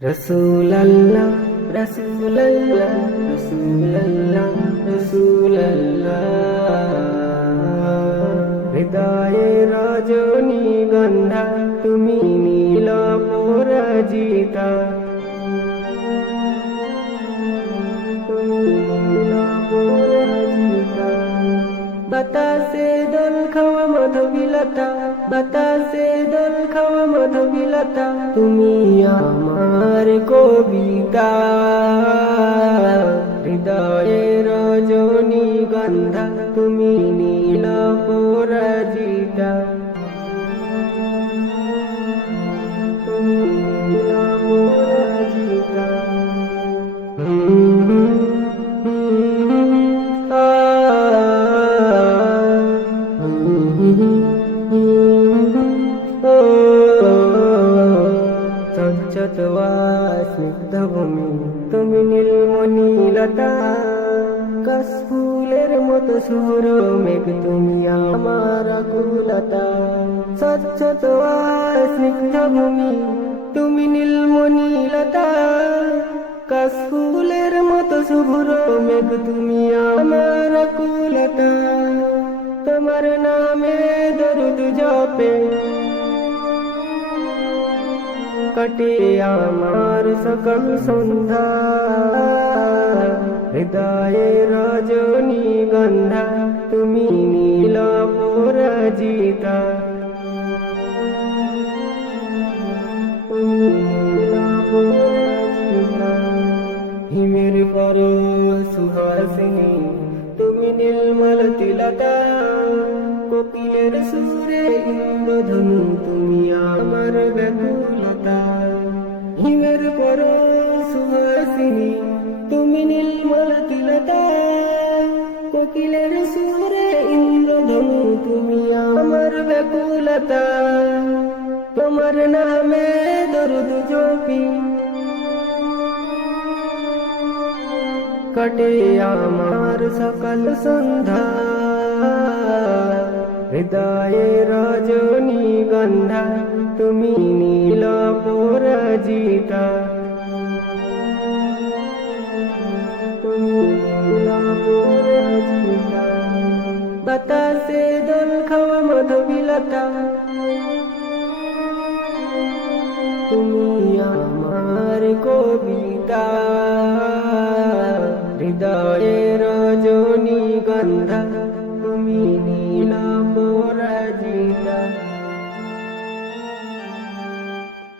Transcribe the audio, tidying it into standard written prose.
রসুল্লাহ রসুল্লাহ রসুল্লাহ রসুল্লাহ হৃদয়ে রজনী গন্ধা তুমি নীল পরাজিতা বাতাসে দোল খাওয়া মধুবিলতা বাতাসে দোল খাওয়া মধুবিলতা তুমি আমার কবিতা হৃদয়ে রজনী গন্ধা তুমি নীল পরাজিতা তুমি নীল পরাজিতা স্নিগ্ধভূমি তুমি নীলমণিলতা কাশফুলের মতো সুর মেঘ তুমি আমার আকুলতা স্বচ্ছত স্নিগ্ধভূমি তুমি নীলমণিলতা কাশফুলের মতো শুভ্র মেঘ তুমি আমার আকুলতা তোমার নামে দরুদ জপে কাটে আমার সকল সন্ধ্যা হৃদয়ে রজনী গন্ধা তুমি নীল পরাজিতা হিমের পর সুহাসিনী তুমি নীলমল তিলকা কোকিলের সুরে ইন্দ্রধনু তুমি আমার ব্যাকুলতা হিমের পর সুহাসিনী তুমি নীলমল তিলকা কোকিলের সুরে ইন্দ্রধনু তুমি আমার ব্যাকুলতা তোমার নামে দরুদ জপি কাটে আমার সকল সন্ধ্যা হৃদয়ে রজনী গন্ধা তুমি নীল পরাজিতা তুমি নীল পরাজিতা বাতাসে দোল খাওয়া মধুবিলতা তুমি আমার কবিতা হৃদয়ে রজনী গন্ধা